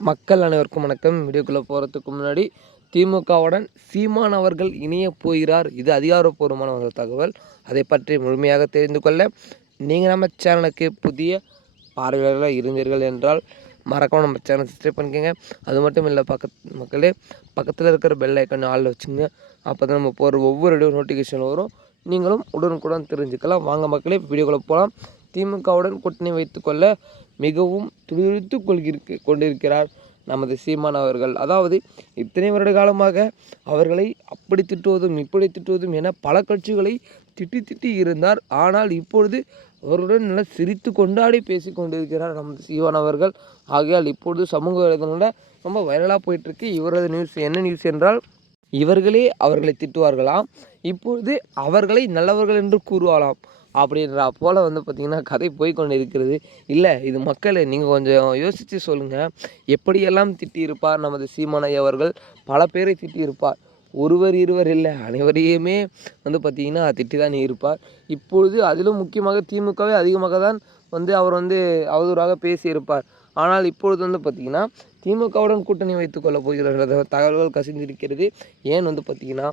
மக்கள் அனைவருக்கும் வணக்கம். வீடியோக்குள்ளே போகிறதுக்கு முன்னாடி திமுகவுடன் சீமான் அவர்கள் இணைய போகிறார். இது அதிகாரப்பூர்வமான ஒரு தகவல். அதை பற்றி முழுமையாக தெரிந்து கொள்ள நீங்கள் நம்ம சேனலுக்கு புதிய பார்வையாளர்களாக இருந்தீர்கள் என்றால் மறக்காமல் நம்ம சேனல் சப்ஸ்கிரைப் பண்ணிக்கோங்க. அது மட்டும் இல்லை பக்கத் மக்களே பக்கத்தில் இருக்கிற பெல் ஐக்கன் ஆளில் வச்சுங்க. அப்போ தான் நம்ம போகிற ஒவ்வொரு வீடியோ நோட்டிஃபிகேஷன் வரும். நீங்களும் உடனுக்குடன் தெரிஞ்சுக்கலாம். வாங்க மக்களே வீடியோக்குள்ளே போகலாம் திமுகவுடன் கூட்டணி வைத்துக்கொள்ள மிகவும் துடிதுடித்து கொள்கிற கொண்டிருக்கிறார் நமது சீமான் அவர்கள். அதாவது இத்தனை வருட காலமாக அவர்களை அப்படி திட்டுவதும் இப்படி திட்டுவதும் என பல கட்சிகளை திட்டி திட்டி இருந்தார். ஆனால் இப்பொழுது அவருடன் நல்லா சிரித்து கொண்டாடி பேசி கொண்டிருக்கிறார் நமது சீமான் அவர்கள். ஆகையால் இப்பொழுது சமூக வலைதளங்களில் ரொம்ப வைரலாக போயிட்டுருக்கு. இவரது நியூஸ் என்ன நியூஸ் என்றால் இவர்களே அவர்களை திட்டுவார்களாம். இப்பொழுது அவர்களை நல்லவர்கள் என்று கூறுவாளாம். அப்படின்ற போல் வந்து பார்த்திங்கன்னா கதை போய்கொண்டு இருக்கிறது இல்லை இது மக்களை நீங்கள் கொஞ்சம் யோசித்து சொல்லுங்கள் எப்படியெல்லாம் திட்டியிருப்பார் நமது சீமானை அவர்கள்? பல பேரை திட்டியிருப்பார். ஒருவர் இருவர் இல்லை அனைவரையுமே வந்து பார்த்திங்கன்னா திட்டி தான் இருப்பார். இப்பொழுது அதிலும் முக்கியமாக திமுகவே அதிகமாக தான் வந்து அவர் வந்து அவதூறாக பேசியிருப்பார். ஆனால் இப்பொழுது வந்து பார்த்திங்கன்னா திமுகவுடன் கூட்டணி வைத்துக்கொள்ள போகிறத தகவல்கள் கசிந்திருக்கிறது. ஏன் வந்து பார்த்திங்கன்னா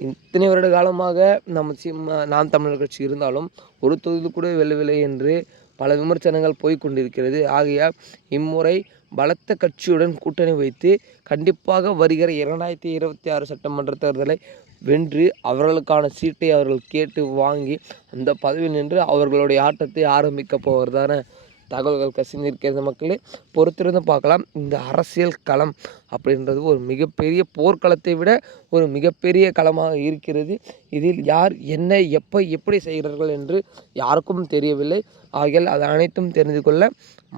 இத்தனை வருட காலமாக நம்ம சிம் நாம் தமிழர் கட்சி இருந்தாலும் ஒரு தொகுதி கூட வெல்லவில்லை என்று பல விமர்சனங்கள் போய்கொண்டிருக்கிறது ஆகையால் இம்முறை பலத்த கட்சியுடன் கூட்டணி வைத்து கண்டிப்பாக வருகிற இரண்டாயிரத்தி இருபத்தி ஆறு சட்டமன்ற தேர்தலை வென்று அவர்களுக்கான சீட்டை அவர்கள் கேட்டு வாங்கி அந்த பதவியில் நின்று அவர்களுடைய ஆட்டத்தை ஆரம்பிக்க போவதுதானே தகவல்கள் கசிந்திருக்கிறது மக்களே. பொறுத்திருந்து பார்க்கலாம். இந்த அரசியல் களம் அப்படின்றது ஒரு மிகப்பெரிய போர்க்களத்தை விட ஒரு மிகப்பெரிய களமாக இருக்கிறது. இதில் யார் என்ன எப்போ எப்படி செய்கிறார்கள் என்று யாருக்கும் தெரியவில்லை. ஆகையால் அது அனைத்தும் தெரிந்து கொள்ள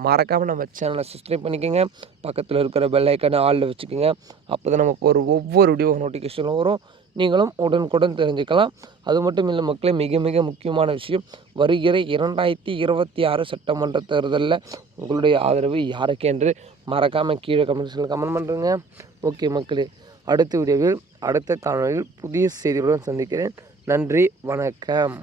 மறக்காமல் நம்ம சேனலை சப்ஸ்கிரைப் பண்ணிக்கோங்க. பக்கத்தில் இருக்கிற பெல் ஐக்கானை ஆளில் வச்சுக்கோங்க. அப்போ தான் நமக்கு ஒரு ஒவ்வொரு வீடியோ நோட்டிஃபிகேஷனும் வரும். நீங்களும் உடனுக்குடன் தெரிஞ்சுக்கலாம். அது மட்டும் இல்லை மக்களே மிக மிக முக்கியமான விஷயம் வருகிற இரண்டாயிரத்தி இருபத்தி ஆறு சட்டமன்ற தேர்தலில் உங்களுடைய ஆதரவு யாருக்கு என்று மறக்காமல் கீழே கமெண்ட்ஸில் கமெண்ட் பண்ணுறேங்க ஓகே மக்களே அடுத்த வீடியோவில் அடுத்த காணொலியில் புதிய செய்திகளுடன் சந்திக்கிறேன். நன்றி வணக்கம்.